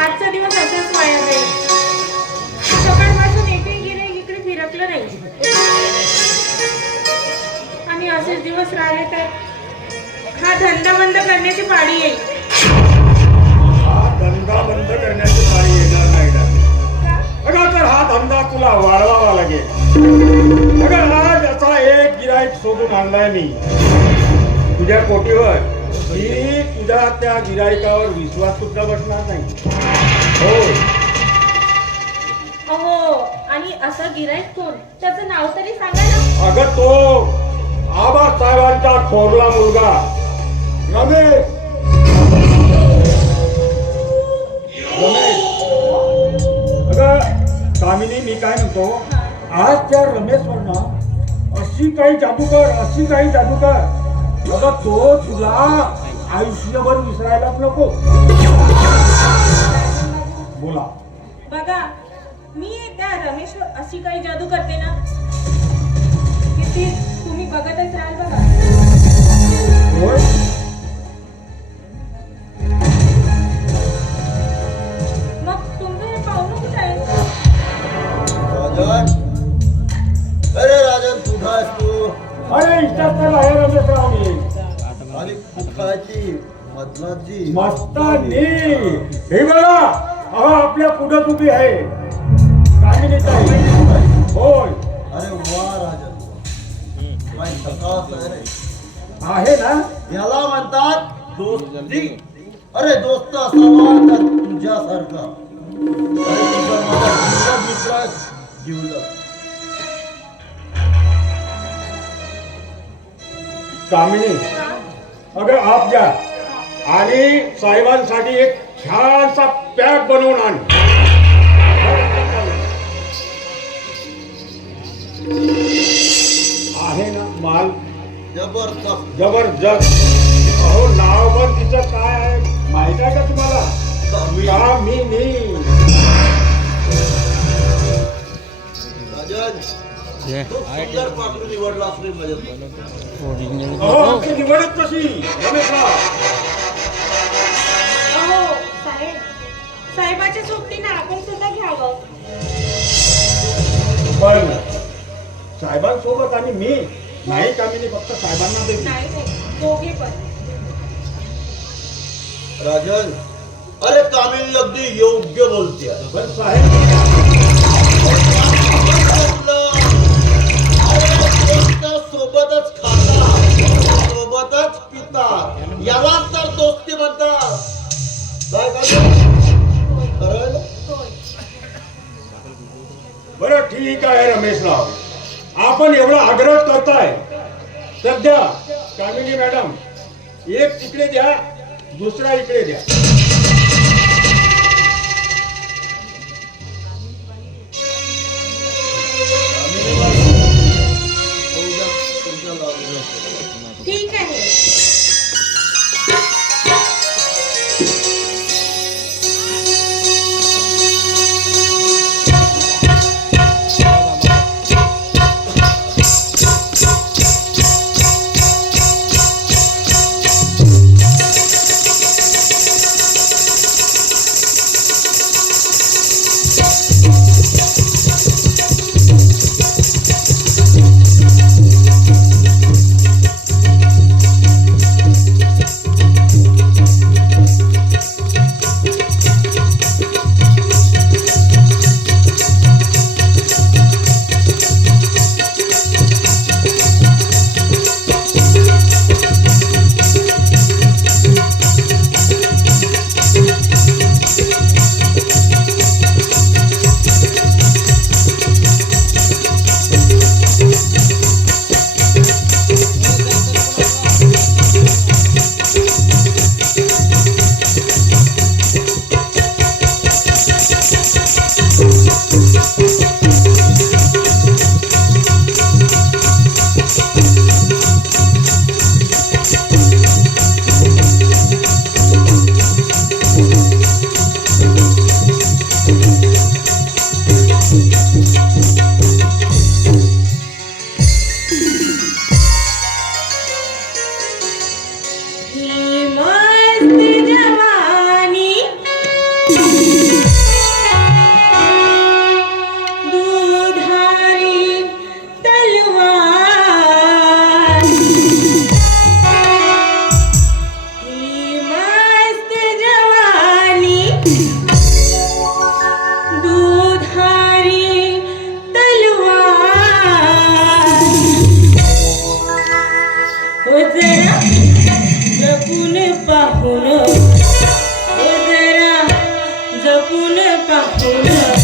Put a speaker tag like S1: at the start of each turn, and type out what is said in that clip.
S1: आजचा दिवस असाच वाया जाईल सकाळपासून एकही गिऱ्हाईक इकडे फिरकलं नाही. आणि असेच दिवस राहिले तर हा धंदा बंद करण्याची पाळी येईल.
S2: हा धंदा बंद करण्याची पाळी येणार नाही
S1: का?
S2: अगं तर हा धंदा तुला वाढवावा लागेल. अगं आज याचा एक गिराईक सोडून आणलाय मी. तुझ्या कोटीवर की तुझ्या त्या गिराईकावर विश्वास सुद्धा बसणार नाही. हो.
S1: अहो आणि असं गिराईक कोण? त्याचं नाव तरी सांगा ना.
S2: अगं तो आबासाहेबांचा थोरला मुलगा. रमेश. रमेश. अगं कामिनी मी काय म्हणतो? आज त्या रमेशवरनं अशी काही जादू कर अशी काही जादू कर अगं तो तुला आयुष्यभर विसरायलाच नको. बोला.
S1: बघा मी त्या रमेशवर अशी काही जादू करते ना की ती तुम्ही बघतच राहाल बघा.
S2: होय?
S3: अरे
S2: इच्छा आहे रमेशराव मी
S3: आणि कुठाची मधलाची
S2: मस्तानी. हे बघा अहो आपल्या पुढं उभी आहे. कामिनी होय
S3: अरे वा राजन काय सकाळ आहे रे
S2: आहे ना?
S3: याला म्हणतात दोस्ती. अरे दोस्त असावा तुझ्यासारखा. अरे तुझा माझा मित्र आहेस,
S2: कामिनी अगं आप द्या आणि साहेबांसाठी एक छानसा पॅक बनवून आण. आहे ना माल?
S3: जबरदस्त.
S2: जबरदस्त. अहो नाव पण तिचं काय आहे? माहीत आहे का तुम्हाला?
S3: कामी.
S2: कामिनी
S3: राजन.
S1: साहेबाच्या सोबतीनं आपण सुद्धा घ्यावं.
S2: पण साहेबांसोबत आणि मी नाही कामिनी फक्त साहेबांना देते
S1: नाही नाही दोघे पण.
S3: राजन अरे कामिनी अगदी योग्य बोलते
S2: पण साहेब
S3: यालाच म्हणतात काय
S1: करतो
S2: बरं ठीक आहे रमेश राव. आपण एवढा आग्रह करताय. सध्या कामिनी मॅडम एक तिकडे द्या दुसरा इकडे द्या.
S1: हो जरा जपून पाहून हो जरा जपून पाहून आहे मी